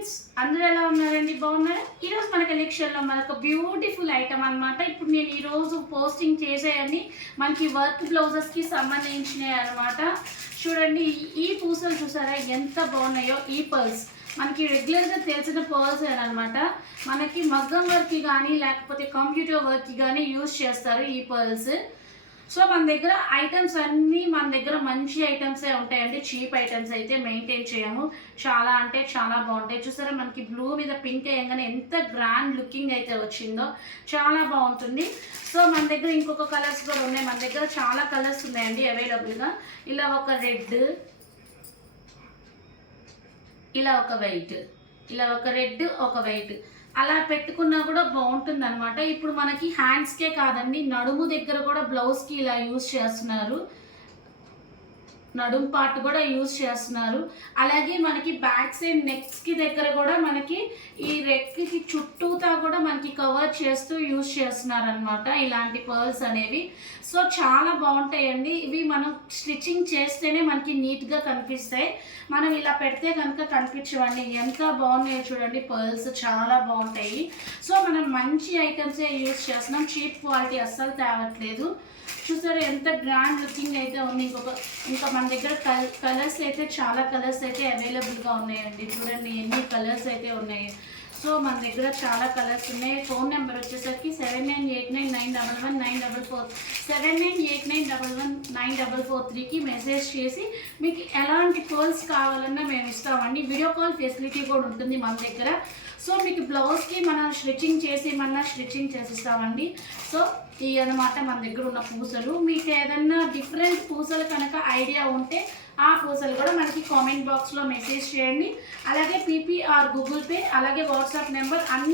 Friends, అందరూ ఎలా ఉన్నారండి? బాగున్నారా? ఈరోజు మన కలెక్షన్లో మనకు బ్యూటిఫుల్ ఐటమ్ అనమాట. ఇప్పుడు నేను ఈరోజు పోస్టింగ్ చేసేయన్ని మనకి వర్క్ బ్లౌజెస్కి సంబంధించినవి అనమాట. చూడండి, ఈ పూసలు చూసారా ఎంత బాగున్నాయో. ఈ పర్ల్స్ మనకి రెగ్యులర్గా తెలిసిన పర్ల్స్ అనమాట. మనకి మగ్గం వర్క్కి కానీ లేకపోతే కంప్యూటర్ వర్క్కి కానీ యూజ్ చేస్తారు ఈ పర్ల్స్. సో మన దగ్గర ఐటమ్స్ అన్నీ మన దగ్గర మంచి ఐటమ్సే ఉంటాయండి. చీప్ ఐటమ్స్ అయితే మెయింటైన్ చేయము. చాలా అంటే చాలా బాగుంటాయి. చూసారా, మనకి బ్లూ మీద పింక్ వేయగానే ఎంత గ్రాండ్ లుకింగ్ అయితే వచ్చిందో, చాలా బాగుంటుంది. సో మన దగ్గర ఇంకొక కలర్స్ కూడా ఉన్నాయి. మన దగ్గర చాలా కలర్స్ ఉన్నాయండి అవైలబుల్గా. ఇలా ఒక రెడ్, ఇలా ఒక వైట్, ఇలా ఒక రెడ్, ఒక వైట్ అలా పెట్టుకున్నా కూడా బాగుంటుంది అనమాట. ఇప్పుడు మనకి హ్యాండ్స్కే కాదండి, నడుము దగ్గర కూడా బ్లౌజ్కి ఇలా యూజ్ చేస్తున్నారు. నడుము పార్ట్ కూడా యూజ్ చేస్తున్నారు. అలాగే మనకి బ్యాక్ సైడ్ నెక్స్కి దగ్గర కూడా మనకి ఈ రెక్కి చుట్టూతా కూడా మనకి కవర్ చేస్తూ యూజ్ చేస్తున్నారు అనమాట ఇలాంటి పర్ల్స్ అనేవి. సో చాలా బాగుంటాయండి ఇవి. మనం స్టిచ్చింగ్ చేస్తేనే మనకి నీట్గా కనిపిస్తాయి. మనం ఇలా పెడితే కనుక కనిపించవండి. ఎంత బాగున్నాయో చూడండి, పర్ల్స్ చాలా బాగుంటాయి. సో మనం మంచి ఐటమ్సే యూజ్ చేస్తున్నాం, చీప్ క్వాలిటీ అస్సలు తేవట్లేదు. చూసారు ఎంత గ్రాండ్ లుకింగ్ అయితే ఉంది. ఇంకా మన దగ్గర కలర్స్ అయితే చాలా కలర్స్ అయితే అవైలబుల్గా ఉన్నాయండి. చూడండి ఎన్ని కలర్స్ అయితే ఉన్నాయి. సో మన దగ్గర చాలా కలర్స్ ఉన్నాయి. ఫోన్ నెంబర్ వచ్చేసరికి 7989911944 7989119443కి మెసేజ్ చేసి మీకు ఎలాంటి కాల్స్ కావాలన్నా మేము ఇస్తామండి. వీడియో కాల్ ఫెసిలిటీ కూడా ఉంటుంది మన దగ్గర. సో మీకు బ్లౌజ్కి మనం స్టిచ్చింగ్ చేసిస్తామండి. సో ఇవి అన్నమాట మన దగ్గర ఉన్న పూసలు. మీకు ఏదన్నా డిఫరెంట్ పూసలు కనుక ఐడియా ఉంటే ఆ పూసలు కూడా మనకి కామెంట్ బాక్స్లో మెసేజ్ చేయండి. అలాగే పీపీఆర్ గూగుల్ పే, అలాగే వాట్సాప్ నెంబర్ అన్ని